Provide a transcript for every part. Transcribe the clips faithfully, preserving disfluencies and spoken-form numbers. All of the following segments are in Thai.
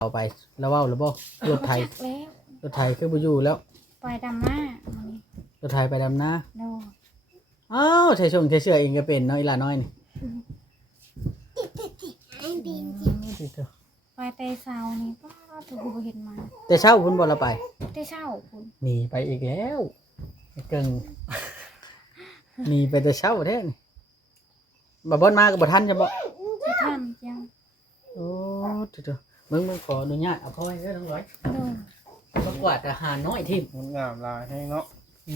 เอาไปแล้วเว้าแล้วบ่รถไถจักแล้วรถไถคือบ่อยู่แล้วไปดำหน้ามันนี่รถไถไปดำนาโดนอ้าวใส่ช่วงใส่เสื้อเองก็เป็นเนาะอีหลาน้อยนี่ไปแต่เช้านี่ป้าถูกเห็นมาแต่เช้าคุณบ่ละไปแต่เช้าคุณหนีไปอีกแล้วไอ้เกิงหนีไปแต่เช้าแท้นี่บ่บ่มาก็บ่ทันจะบ่ที่ท่านจังโอ้ติๆมึงมึงขออนุญาตเอาเข้าไว้เด้อน้องร้อยโดนบ่กวาดอาหารน้อยทิ่มมันงามลายให้เนาะ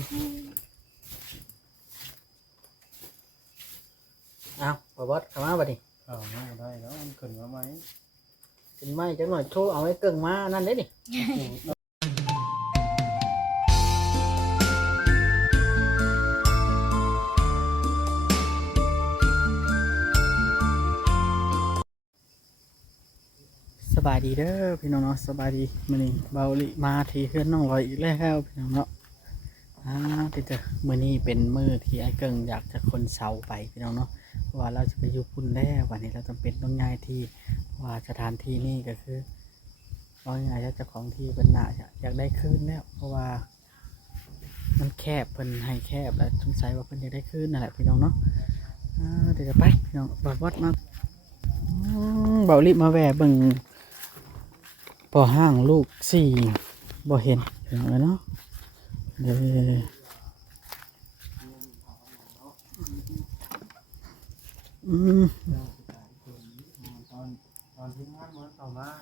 อ้าวบ่บ่เข้ามาบัดนี้อ้าวไม่ได้แล้วมันขึ้นมาไหมขึ้นมาจักหน่อยโทรเอาไอ้เกิงมานั่นเด้นี่สบายดีเด้อพี่น้องเนาะสบายดีมื้อนี้เบาลิมาที่เฮือนน้องลอยอีกแล้วพี่น้องเนาะอ่าที่จะมื้อนี้เป็นมื้อที่ไอ้เกิงอยากจะคนเสาไปพี่น้องเนาะเพราะว่าเราจะไปอยู่พุ่นแล้ววันนี้เราจำเป็นต้องย้ายที่ว่าสถานที่นี่ก็คือว่าไงเจ้าของที่เป็นหน้าอยากได้คืนแล้วเพราะว่ามันแคบเพิ่นให้แคบแล้วสงสัยว่าเพิ่นอยากได้คืนนั่นแหละพี่น้องเนาะอ่าเดี๋ยวจะไปพี่น้องบ่วัดมาเบาลิมาแวะเบิ่งบ่ห้างลูกสี่บ่เห็นเห็นเลยเนาะเดี๋ยวอืมตอนตอนที่งานเหมือนต่อมา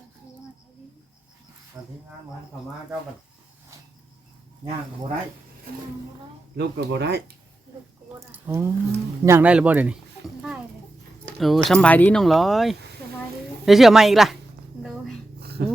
ตอนที่งานเหมือนต่อมาเจ้าแบบย่างกับโบได้ลูกกับโบได้อ๋อย่างได้หรือบ่เดี๋ยวนี้ได้เลยโอ้สบายดีน้องร้อยสบายดีได้เชื่อใหม่อีกล่ะโดยโอ้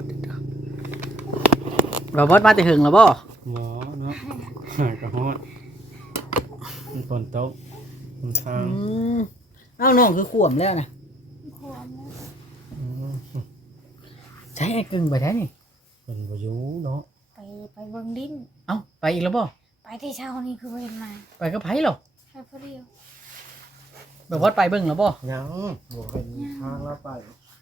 บ่บอสมาแต่หึงแล้วบ่หมอเนาะกระหอดมันฝนตกมันทางเอ้าน้องคือขวมแล้วนะความแล้วใช้ไอ้กึ่งไปแท้นี่เป็นวายุเนาะไปไปเบิ่งดินเอ้าไปอีกแล้วบ่ไปที่เช้านี่คือเห็นมาไปกับไผหรอแค่เดียวบ่บอสไปเบิ่งแล้วบ่ยังบ่เป็นทางเราไป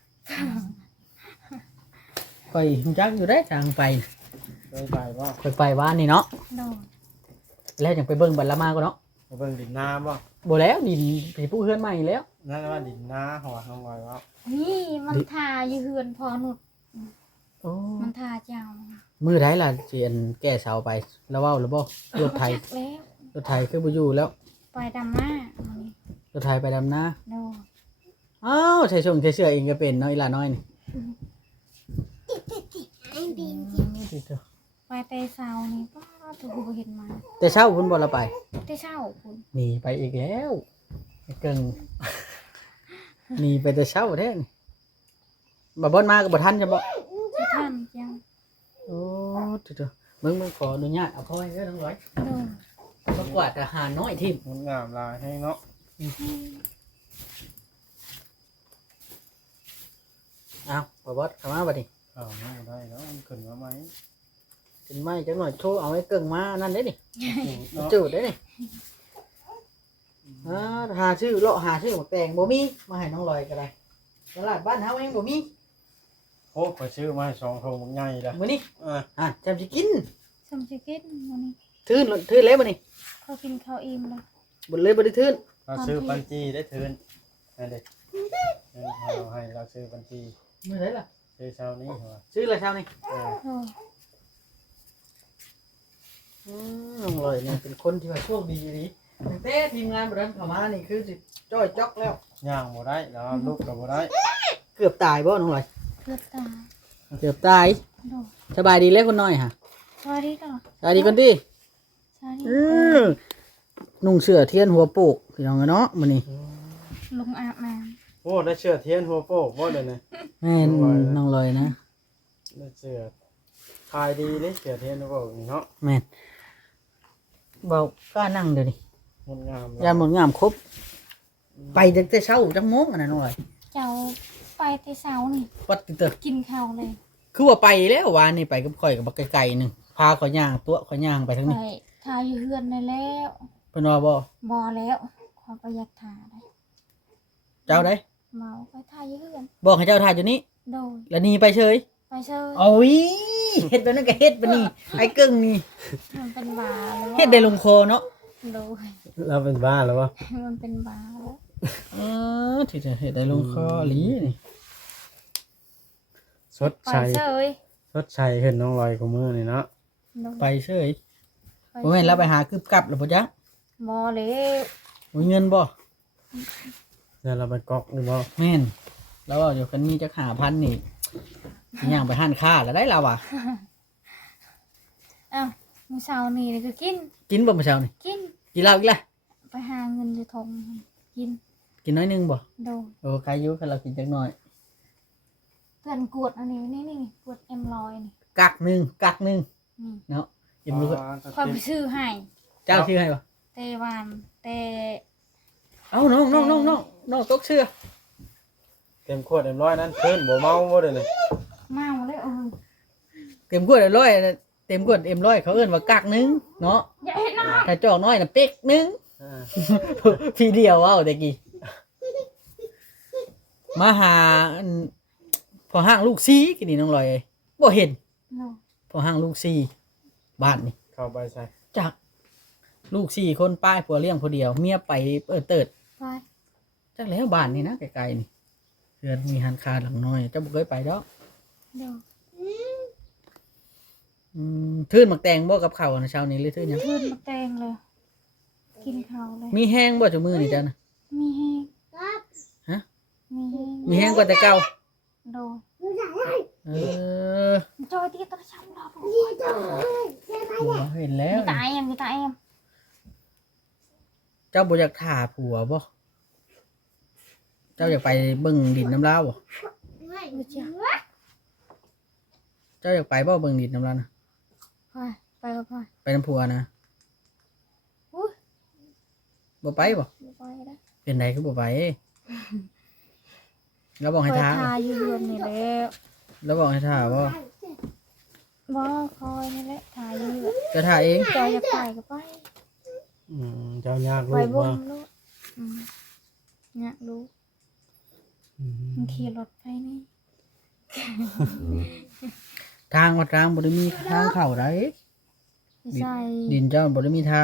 ไปจักอยู่ได้ทางไปไปไปบ่ไปไปบ้านนี่เนาะโดนแล้วยังไปเบิ่งบัดละมาก็เนาะไปเบิ่งดินน้ำบ่บ่แล้วดินไปผู้เฮือนใหม่แล้วนั่นว่าดินน้าหัวน้องลอยว่านี่มันทาอยู่เฮือนพอหนุดโอ้มันทาเจ้ามือไดล่ะสิอันแก้เสาไปแล้วเว้าแล้วบ่รถไถแล้วรถไถคือบ่อยู่แล้วไปดำหน้ามันนี่รถไถไปดำนาโดนอ้าวใส่ช่วงใส่เสื้อเองก็เป็นเนาะอีหลาน้อยนี่ไปแต่เช้านี่ป้าถูกเห็นมาแต่เช้าคุณบ่ละไปแต่เช้าคุณหนีไปอีกแล้วไอ้เกิงหนีไปแต่เช้าแท้นี่บ่บ่มาก็บ่ทันจะบ่ที่ท่านจังโอ้ติดๆมึงมึงขออนุญาตเอาเข้าไว้เด้อน้องร้อยโดนบ่กวาดอาหารน้อยทิ่มมันงามลายให้เนาะอ้าวบ่บ่เข้ามาบัดนี้อ้าวไม่ได้แล้วมันขึ้นมาไหมขึ้นมาจักหน่อยโทรเอาไอ้เกิงมานั่นเด้นี่จูดเด้นี่อ่าหาชื่อเลาะหาชื่อหมกแตงบ่มีมาให้น้องลอยก็ได้ตลาดบ้านเฮาเองบ่มีโอ้ไปซื้อมาให้สองถุงใหญ่ละมื้อนี้อ่าอ่ะจำสิกินสมจิกินมันนี่ทื่นทื่นแล้วมื้อนี้เขากินข้าวอิ่มแล้วบ่เลยบ่ได้ทื่นเราซื้อปันจีได้ทื่นนั่นเด้เราให้เราซื้อปันจีมื้อไหนล่ะซื้อเช้านี้เหรอซื้อละเช้านี้เอออืมน้องลอยเนี่ยเป็นคนที่ว่าโชคดีดีตั้งแต่ทีมงานบ่ทันเข้ามานี่คือสิจ้อยจ๊อกแล้วย่างบ่ได้แล้วลูกก็บ่ได้เกือบตายบ่น้องลอยเกือบตายเกือบตายสบายดีแล้วคนน้อยฮะสวัสดีก่อนสวัสดีคนที่สวัสดีอือนุ่งเสื้อเทียนหัวโปกพี่น้องเนาะมื้อนี้ลงอาบน้ำโอ้ได้เสื้อเทียนหัวโปกบ่เด้นี่แม่นน้องลอยนะได้เสื้อขายดีเด้เสื้อเทียนหัวโปกนี่เนาะแม่นเบากล้านั่งเดี๋ยวนี้งดงามยามหมดงามครบไปตั้งแต่เช้าจังโมงอันนั้นน้องลอยเจ้าไปแต่เช้านี่ปัดเตอกินข้าวเลยคือว่าไปแล้ววานนี่ไปกับข่อยกับบักไก่ๆนึงพาข่อยย่างตัวข่อยย่างไปทางนี้ไปทาอยู่เฮือนได้แล้วเพิ่นว่าบ่บ่แล้วขอประหยัดทาได้เจ้าได้เมาไปทาอยู่เฮือนบอกให้เจ้าทาอยู่นี่โดยแล้วหนีไปเฉยไปเชยโอ้ยเฮ็ดแบบนั้นก็เฮ็ดบัดนี้ไอ้เกิ้งนี่มันเป็นบาแล้วเฮ็ดได้ลงคอเนาะโดยเราเป็นบ้าแล้ววะมันเป็นบาแล้วเออที่จะเฮ็ดได้ลงคออีหลีนี่สดไปใสเชยสดใสขึ้นน้องลอยกูมือนี่เนาะโดยไปเฉยไปบ่แม่นแล้วไปหากึบกับแล้วบ่จ๊ะบอเลยมีเงินบ่แล้วเราไปกอกหรือเปล่าแม่นแล้วว่าเดี๋ยวคันมีจักห้าพันนี่สิย่างไปห้านค้าแล้วได้แล้วว่ะอ้าวมื้อเช้านี่นี่ก็กินกินบ่มื้อเช้านี่กินกินเหล้าอีกแล้วไปหาเงินอยู่ทงกินกินน้อยหนึงบ่โดยโอ้ใครอยู่คันเรากินจักหน่อยเพื่อนกวดอันนี้นี่นี่กวดเอ็มลอยนี่กักหนึงกักหนึงนี่เนาะเอ็มรู้คอยไปซื้อให้เจ้าชื่อให้บ่เตวานเตเอ้าน้องน้องน้องน้องน้องตกเชื่อเต็มขวดเต็มร้อยนั้นเพิ่นบ่เมาบ่เด้อนี่เมาเลยเออเต็มขวดร้อยเต็มขวดเอ็มร้อยเขาเอิ้นว่ากักหนึงเนาะอย่าเห็นนะถ้าจอกน้อยน่ะเป๊กหนึงอ่าพี่เดียวเว้าแต่กี้มาหาอันพอห้างลูกซีกินนี่น้องลอยเอ้ยบ่เห็นโนพอห้างลูกซีบ้านนี่เข้าไปใส่จักลูกสี่คนป้ายผัวเลี้ยงผู้เดียวเมียไปเปิดเติดไปจักแล้วบ้านนี่นะไกลๆนี่เรือนมีหันคาหลังน้อยเจ้าบ่เคยไปดอกเดี๋ยวอืมทื่นหมักแตงบ่กับข้าวนะเช้านี้หรือทื่นหยังขึ้นมาแตงเลย กินข้าวเลยมีแห้งบ่จุมือนี่จ้ะนะมีแห้งฮะมีแห้งมีแห้งกว่าแต่เก่าโดยเออจอยตีตะช่างเราผัวเห็นแล้วมีตายเอ็มมีตายเอ็มเจ้าบ่อยากถ่าผัวบ่เจ้าอยากไปเบิ่งดินน้ำลาวบ่ดูเจ้าเจ้าอยากไปบ่เบิ่งดินน้ำลาวนะไปไปก็ไปไปน้ำผัวนะอุ้ยบ่ไปบ่ไปได้เป็นไดคือบ่ไปแล้วบอกคให้อยท่าทาอยู่เรือนนี่แล้วแล้วบอกให้ท่าบ่บ่คอยนี่แหละทาอยู่เรือนจะท่าเองจอยจะไปก็ไปอืมเจ้ายากไปลูกบ่บ่มลูกอืมเนี่ยลูกอืมมันขี่รถไปนี่ทางวัดกลางบ่ได้มีทางเข้าได้ไม่ใช่ดินเจ้าบ่ได้มีทาง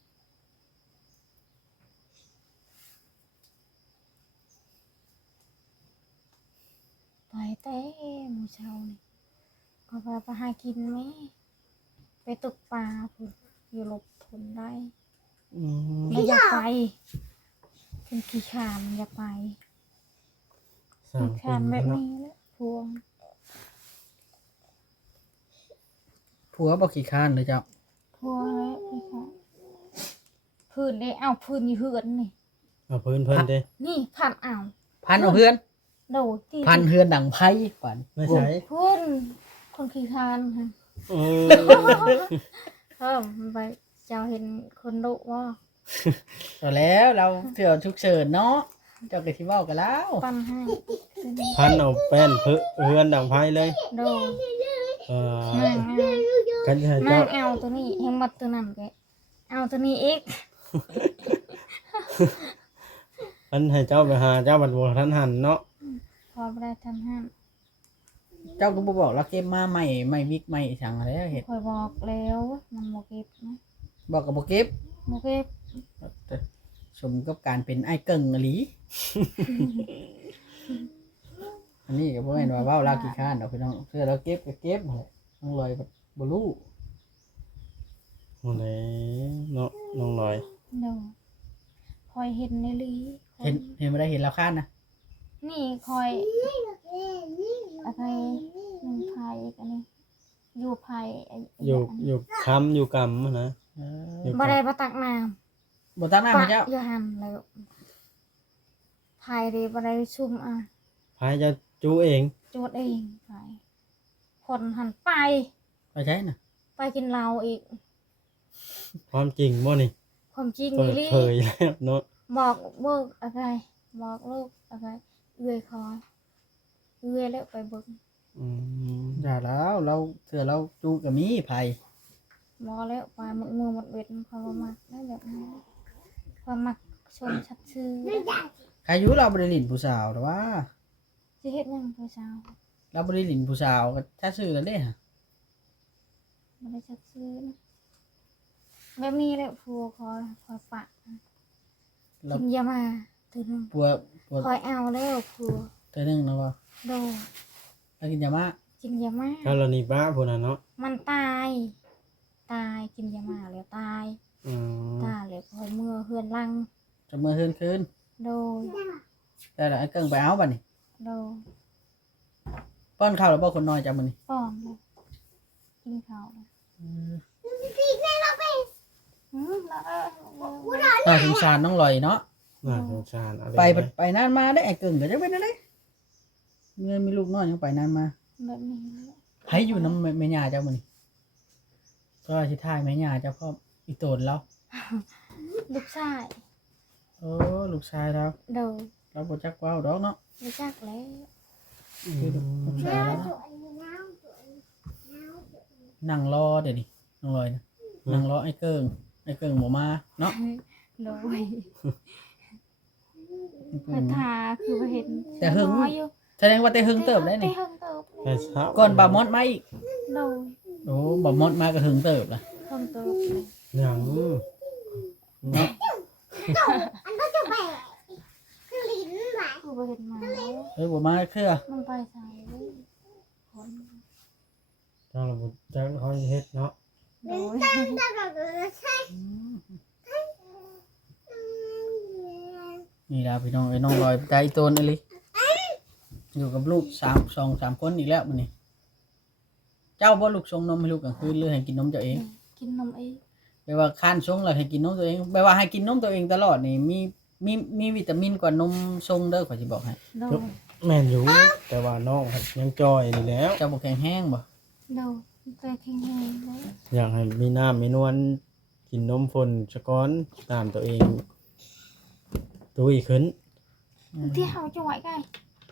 ไปเต้หมูเช้านี่ก็ไปไปหากินไหมไปตกปลาพุ่นอยู่หลบผลได้อืมไม่อยากไปเป็นขี้ขานอยากไปสร้าขี้งขานแบบเนาะนี้แหละพวงผัวบ่ขี้คร้านเลยเจ้าพวงแล้วขี้ขานพื้นเลยเอาพื้นอยู่เฮือนนี่เอาเพิ่นเพิ่นเด้นี่พันเอาพันเอาเฮือนโดดที่พันเฮือนดังไพ่กว่าไม่ใช่พุ่นคนขี้ขานค่ะเออเออมันไปเจ้าเห็นคนดุว่าเอาแล้วเราเถื่อฉุกเฉินเนาะเจ้าก็สิเว้ากันแล้วปั้นให้พันเอาแป้นเพื่อเฮือนดังไผเลยโดดเอ่อนั่งเอากันให้นั่เจ้างเอาตัวนี้ยังมัดตัวนั้นแกเอาตัวนี้อีกอันให้เจ้าไปหาเจ้าบัดบ่ทันหันเนาะพอไปได้ทันห้ามเจ้าก็บ่บอกเราเก็บมาใหม่ใหม่วิกใหม่สั่งอะไรเฮ็ดคอยบอกแล้วมันโมเก็บนะบอกก็บ่เก็บโมเก็บสมกับการเป็นไอ้เกิ่งอีหลี อันนี้ก็บ่แม่นว่าเว้าลาวขี้คร้านดอกพี่น้องเสื้อเราเก็บก็เก็บนั่นแหละน้องลอยบ่รู้โอ้ยเนาะน้องลอยเดี๋ยวคอยเห็นในลีคอยเห็นเห็นบ่ได้เห็นเราคร้านนะนี่คอยอะไรหนึ่งไผ่อันนี้อยู่ไผ่ไอ้อยู่อยู่ค้ำอยู่กำอะนะเออบ่ได้ประตักน้บ่ตั้งหน้าำปะให้เจ้าอยู่หันแล้วไผ่ดีบ่ได้ซุ่มอ่ะพายจะจูเองโจดเองไผ่คนหันไปไปใช้น่ะไปกินเหล้าอีกความจริงบ่นี่ความจริงเปินี่ดลีเผยแล้วเนาะบอกเบิกอะไรบอกลูกอะไรเอื้อยคอยเอื้อยแล้วไปเบิกอืมอย่าแล้วเราเสื้อเราจูก็มีไผหมอแล้วไปหมดมือหมดเวทคอยบ่มักได้แบบนี้คอยมักชนชัดชื่อใครอยู่เราบ่ได้ลิ้นผู้สาวแต่ว่าสิเฮ็ดหยังผู้สาวเราบ่ได้หลินผู้สาวก็ถ้าซื้อกันเด้ฮะไม่ได้ชักซื้อนะแบบนี้แหละผัวคอยคอยปะเรากินยามาเธอหนึงปัวปัวคอยเอาแล้วผัวเธอนึงนะว่าโดนแล้วกินยามากินยามาถ้าเรานี่ป้าพุ่นน่ะเนาะมันตาย ตายกินยามาแล้วตายอืมตายแล้วคอยเมื่อเฮือนลังจะมื้อคืนคืนโดนแต่ละไอ้เกิ้งไปเอาบัดนี้โดนป้อนข้าวแล้วบ่คนน้อยจังมื้อนี้ป้อนเลยกินข้าวเลยอืมแล้วเออน่าสงสารน้องลอยเนาะน่าสงสารอะไรไปไปนานมาได้ไอ้เกิ้งก็จะเป็นอะไรเงินมีลูกน้อยยังไปนานมาแบบนี้ให้อยู่นำแม่ย่าเจ้ามื้อนี้ก็สิทายแม่ย่าเจ้าพ่ออีโตนแล้วลูกชายโอ้ลูกชายเราโดนเราบ่จักเว้าดอกเนาะรู้จักแล้วอืมคือลูกชายเราเนาะนั่งรอเดี๋ยวนี้น้องลอยนะนั่งรอไอ้เกิ้งไอ้เกิ้งบ่มาเนาะโดยเพิ่นทาคือว่าเห็นแต่หึงน้อยอยู่แสดงว่าแต่หึงเติบได้นี่แต่หึงเติบแต่เช้าก่อนบ่ามอดมาอีกโดยโอ้บ่ามอดมาก็หึงเติบล่ะหึงเติบเลยอย่างเนาะคือว่าเห็นหมาเอ้ยบ่มาเทื่อมันไปใส่คนทางระบบจักเขาเฮ็ดเนาะโดยนี่ล่ะพี่น้องไอ้น้องลอยใจโตนอีหลีอยู่กับลูกสาม สอง สามคนอีกแล้วมื้อนี้เจ้าบ่ลูกชงนมให้ลูกกลางคืนหรือให้กินนมเจ้าเองกินนมเองแปลว่าค้านชงแล้วให้กินนมตัวเองแปลว่าให้กินนมตัวเองตลอดนี่มีมีมีวิตามินกว่านมชงเด้อข้อยสิบอกให้โดยแม่นอยู่แต่ว่าน้องยังจอยนี่แหล้วเจ้าบ่แข็งแห้งบ่โดยตัวแข็งแรงเลยอยากให้มีน้ำมีนวลกินนมฝนสะก้อนตามตัวเองตัวอีกขึ้นที่เฮาจะไหวไง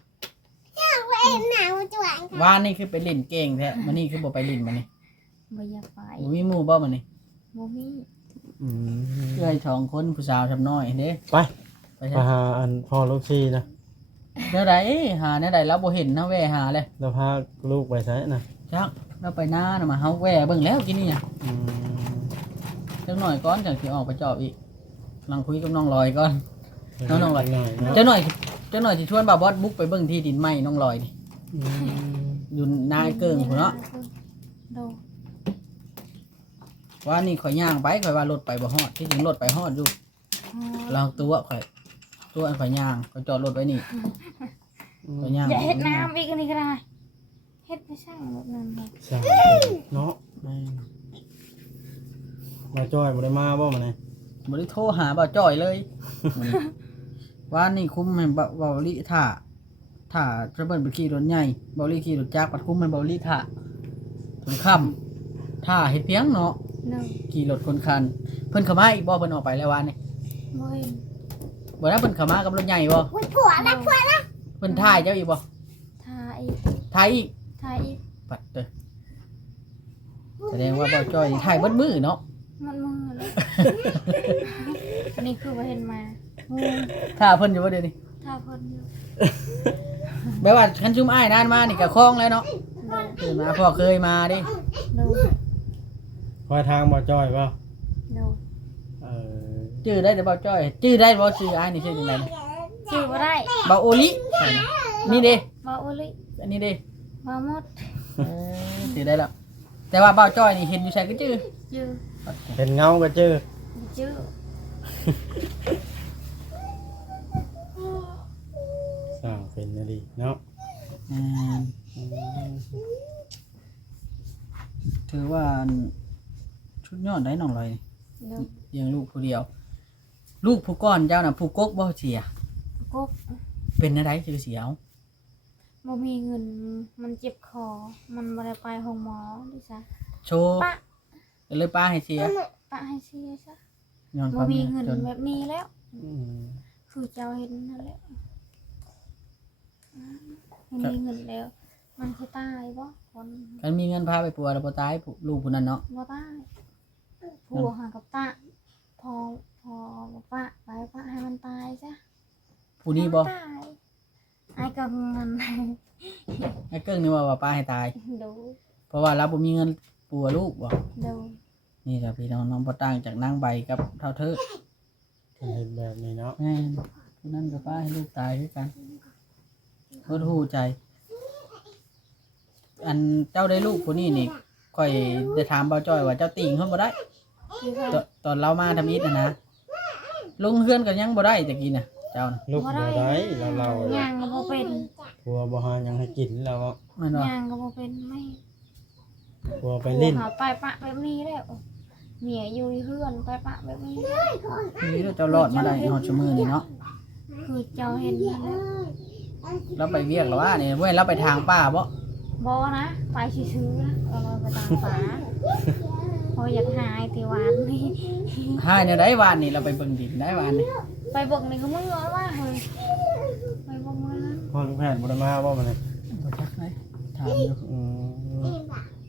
ว่านี่คือไปเล่นเก่งแท้มื้อนี้คือบ่ไปเล่นมื้อนี้บ่อยากไปบ่มีหมู่บ่มื้อนี้บ่มีอืมเอื้อยสองคนผู้สาวชำน้อยเด้ไปไปไปใช่หาอันพ่อลูกชีนะแนวใดหาแนวใดแล้วบ่เห็นเฮาแว่หาเลยแล้วพาลูกไปใช้นะจักเราไปหน้าน่ะมาเฮาแว่เบิ่งแล้วกินนี่น่ะอืมจักหน่อยก่อนจังสิออกไปจอบอีกกำลังคุยกับน้องลอยก่อน น้องๆไว้หน่อยเนาะจักหน่อยจักหน่อยสิชวนบ่าวบอสบุกไปเบิ่งที่ดินไหม้น้องลอยนี่อืมอยู่นาเกิงพุ่นเนาะโดยว่านี่ข่อยย่างไปข่อยว่ารถไปบ่ฮอดที่จริงรถไปฮอดอยู่เราตัวข่อยตัวอันข่อยย่างข่อยจอดรถไว้นี่ข่อยย่างอย่าเฮ็ดน้ำอีกอันนี้ก็ได้เฮ็ดไม่ช่างแบบนั้นเลยใช่เนาะแม่นมาจอยบ่ได้มาบ่มาเนี่ยบ่ได้โทรหาบ่าวจ้อยเลยมื้อนี้ว่านี่คุ้มให้บ่าวบ่าวลิท่าท่าจะเบิ่นไปขี่รถใหญ่บ่าวลิขี่รถจักรปัดคุ้มให้บ่าวลิท่าถึงค่ำท่าเฮ็ดเพียงเนาะโดยขี่รถคนคันเพิ่นเข้ามาอีกบ่เพิ่นออกไปแล้ววานนี่บ่เห็นบ่ได้เพิ่นเข้ามากับรถใหญ่บ่ผัวแล้วผัวเพิ่นถ่ายเจ้าอีกบ่ทาอีกถ่ายอีกทาอีกปัดเด้อแสดงว่าบ่าวจ้อยนี่ถ่ายเบิดมือเนาะมันมือเลยอันนี้คือว่าเห็นมาอืมท่าเพิ่นอยู่บ่เดี๋ยวนี้ทาเพิ่นอยู่แปลว่าคันชุมอ้ายนานมานี่ก็คล่องเลยเนาะโดยตื่นมาพ่อเคยมาเด้โดยคอยทางบ่จอยบ่โดยเออชื่อได้แต่บ่าวจ้อยชื่อได้บ่ชื่ออ้ายนี่ชื่อจังไดนี่ชื่อบ่ได้บ่าวโอลินี่เด้บ่อุลิอันนี้เด้บ่หมดเออชื่อได้แล้วแต่ว่าบ่าวจ้อยนี่เห็นอยู่ไสก็ชื่อชื่อเห็นเงาก็เจอชื่อสร้างเป็นนาดีเนาะอ่าอืมถือว่าชุดยอดได้น้องลอยนี่โดยเลี้ยงลูกผู้เดียว ลูกผู้ก้อนเจ้าน่ะผู้กกบ่เสียกบเป็นอะไรจือเสียวบ่มีเงินมันเจ็บคอ มันบ่ได้ไปห้องหมอดิซะโชว์ปะเลยป้าให้เสียปะให้เสียซะย้อนคบ่วามมียากเงินจนแบบนี้แล้วอืมคือเจ้าเห็นนั่นแหละไม่มีเงินแล้ว มันสิตายบ่คนกันมีเงินพาไปปัวแล้วบ่ตายผู้ลูกผู้นั้นเนาะบ่ตายผัวหากับตาพอพอบอกว่าไปปะให้มันตายซะผู้นี้บ่ให้มันตายไอ้ก็เงินไอ้เกิ้งนี่ว่าว่าป้าให้ตายดูเพราะว่าเราบ่มีเงินปัวลูกบ่ดูนี่จ้ะพี่น้องน้องบ่ต่างจากนางใบกับเท่าเทิดเห็นแบบนี้เนาะแม่นผู้นั้นก็ป้าให้ลูกตายคือกันโคตรหูใจ อันเจ้าได้ลูกผู้นี้นี่ค่อยได้ถามเบาจ้อยว่าเจ้าติ่งเพิ่นบ่ได้คือตอนตอนเรามาทำอิฐน่ะนะลงเฮือนก็ยังบ่ได้ตะกี้น่ะเจ้าน่ะลูกบ่ได้เราเราย่างก็บ่เป็นผัวบ่หาหยังให้กินแล้วแม่นบ่ย่างก็บ่เป็นไม่ผัวไปเล่นหาไปปะแบบนี้แล้วเมียอยู่ในเฮือนไปปะแบบนี้นี่เจ้ารอดมาได้ฮอดชั่วมือนี่เนาะคือเจ้าเห็นนั่นแหละเราไปเวียกแล้วว่านี่เว้ยเราไปทางป่าบ่บ่นะไปซื้อๆนะเราไปตามฝาพออยากหายที่หวานนี่หายแนวใดวานนี่เราไปเบิ่งดินได้วานนี่ไปเบิ่งนี่ก็มึงน้อยว่าเฮ้ยไปเบิ่งเลยนะพ่อลูกแพทย์บ่ได้มาบ่มื้อนี้บ่จักไหนถามอยู่อืม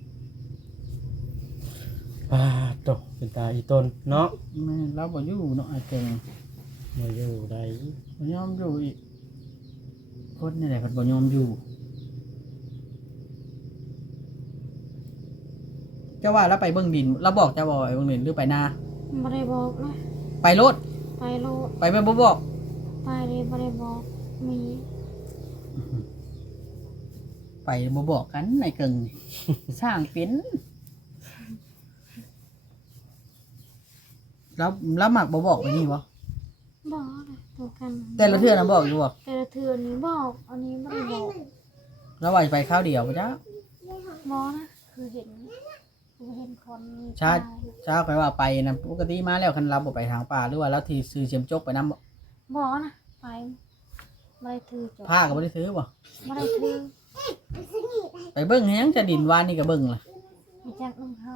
อ่าตกเป็นตาอีต้นเนาะแม่เราบ่อยู่เนาะไอ้เก่งมาอยู่ได้บ่ยอมอยู่อีกคนนี่แหละเพิ่นบ่ยอมอยู่เจ้าว่าเราไปเบิ่งดินเราบอกเจ้าบ่ไปเบิ่งดินหรือไปนาบ่ได้บอกนะไปรถไปโลดไปแม่บ่บอกไปเลยบ่ได้บอกมีไปบ่บอกกันไอ้เก่งนี่ สร้างเป็นแล้วแล้วมักบ่บอกไปนี่บ่บอกเลยตัวกันแต่ละเทื่อน่ะบอกอยู่บ่แต่ละเทื่อนี้บอกอันนี้บ่ได้บอกแล้วว่าจะไปข้าวเดียวบ่จ้าบอกนะคือเห็นคือเห็นคนชาตายเช้าไปว่าไปนะปกติมาแล้วคันเราบ่ไปทางป่าหรือว่าเราที่ซื้อเสียมจกไปนำบอกนะไปบ่ได้ถือจบผ้าก็บ่ได้ซื้อบ่บ่ได้ถือไปเบิ่งหยังจะดินวานนี่ก็เบิ่งล่ะมีจักน้ำเขา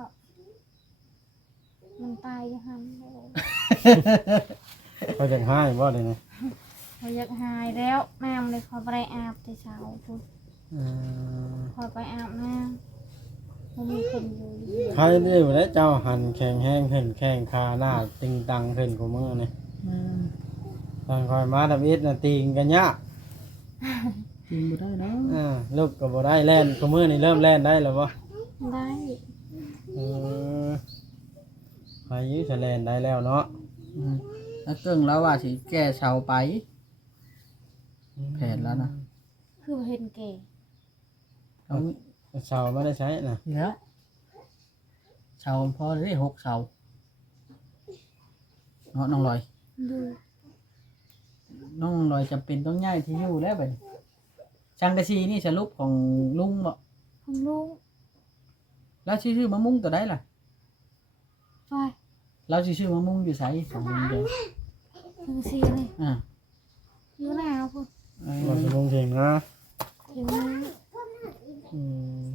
มันตายอยู่หั่นโอ้เขาจะให้บ่ได้นี่เขาอยากหายแล้วน้ำเลยขอบ่ได้อาบแต่เช้าพุ่นอืมขอไปอาบน้ำบ่มีคนอยู่อยู่ใครได้บ่ได้เจ้าหันแข็งแห้งขึ้นแข้งขาหน้าติงตังขึ้นกว่ามื้อนี่ตอนคอยมาทำอิฐน่ะติงกันยากกินบ่ได้เนาะอ่าลูกก็บ่ได้แล่นกว่ามื้อนี่เริ่มแล่นได้แล้วบ่ได้เออพายุจะแล่นได้แล้วเนาะอืมแล้วเกิ่งแล้วว่าสิแก้เสาไป แผนแล้วนะคือเห็นเก๋เอาเสาไม่ได้ใช้น่ะเดี๋ยวเสาพอได้หกเสาเนาะน้องลอยดูน้องลอยจำเป็นต้องย้ายที่อยู่แล้วบัดนี้ช่างกะซีนี่สรุปของลุงบ่ของลูกแล้วสิซื้อมะมุงตัวใดล่ะไปเราสิซื้อมะมุงอยู่ไสของลุงเด้อถึงสีเลยอ่าอยู่หนาวพุ่นเออเราจะลงเพลงนะอยู่หนาวอืม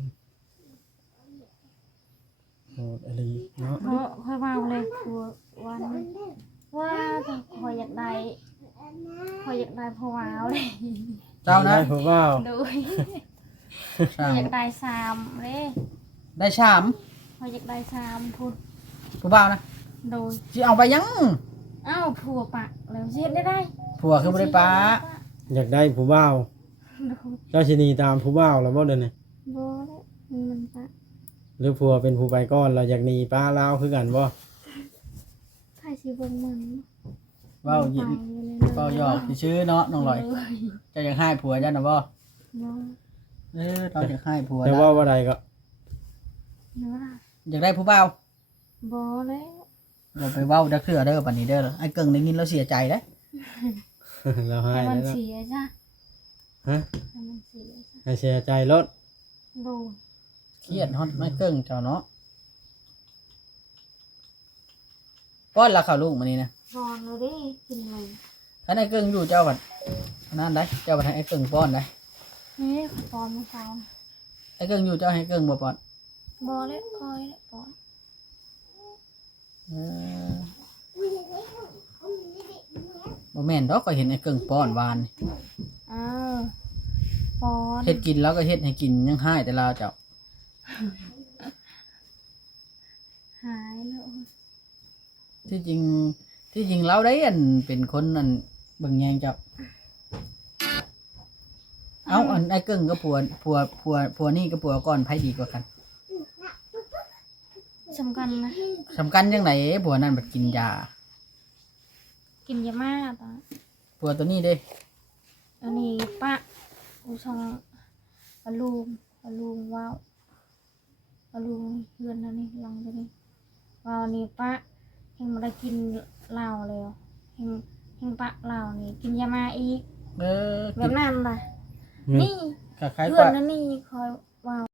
โหดอะไรเนาะเพราะค่อยมาเลยคือวันว่าถ้าคอยอยากได้คอยอยากได้พวาวเลยเจ้านะได้ผู้บ่าวดูสร้างอยากได้สามเลยได้ชามคอยอยากได้สามพุ่นผู้บ่าวนะดูสิเอาไปยังอ้าวผัวปะแล้วเช็ดได้ได้ผัวคือบ่ได้ป้าอยากได้ผู้บ่าวดูเจ้าชินีตามผู้บ่าวแล้วบ่เด้อนี่โบเลยมันปะหรือผัวเป็นผู้ไปก่อนเราอยากหนีป้าลาวคือกันบ่ใครสิเบิ่งมันเว้ายินเว้าหยอกซื่อๆเนาะน้องลอยเจ้าอยากให้ผัวเจ้าน่ะบ่เนาะเออเราอยากให้ผัวแต่นะว่าว่าใดก็เนาะล่ะอยากได้ผู้บ่าวโบแล้วเราไปเว้าดักเถื่อเด้อบัดนี้เด้อไอ้เกิ่งได้ยินแล้วเสียใจเด้เราให้ให้มันแล้วเสียจ้ะฮะให้มันเสียจ้ะให้เสียใจรถดูเครียดฮอดไอ้เกิ่งเจ้าเนาะป้อนละข้าวลูกมื้อนี้นะบอลเลยดิกินเลยคันไอ้เกิ่งอยู่เจ้าบัดอันนั้นได้เจ้าบัดให้ไอ้เกิ่งป้อนได้นี่บอลมาเช้าไอ้เกิ่งอยู่เจ้าให้เกิ่งบ่ป้อนบอลเล็กคอยเล็กบอลเออบ่แม่นดอกก็เห็นไอ้เกิ่งป้อนหวานนี่อ้าวบอลเฮ็ดกินแล้วก็เฮ็ดให้กินยังให้แต่เราเจ้าหายแล้วที่จริงที่จริงเราได้อันเป็นคนอันเบิ่งแยงเจ้าเอาอันไอ้เกิ้งก็ผัวผัวผัวผัวนี่ก็ผัวก่อนไผดีกว่ากันสำคัญนะสำคัญจังไดผัวนั่นบัดกินยากินยามาตอนผัวตัวนี้เด้อันนี้ปะกูชองปลาลูมปลาลูมว้าวปลาลูมเพื่อนนั่นนี่ลองดูนี่ว้าวนี่ปะเฮงมาได้กินเหล้าแล้วเฮงเฮงปะเหล้านี่กินยามาอีกเออแบบนั้นล่ะอืมนี่คล้ายๆเพื่อนว่านั่นนี่คอยว้าว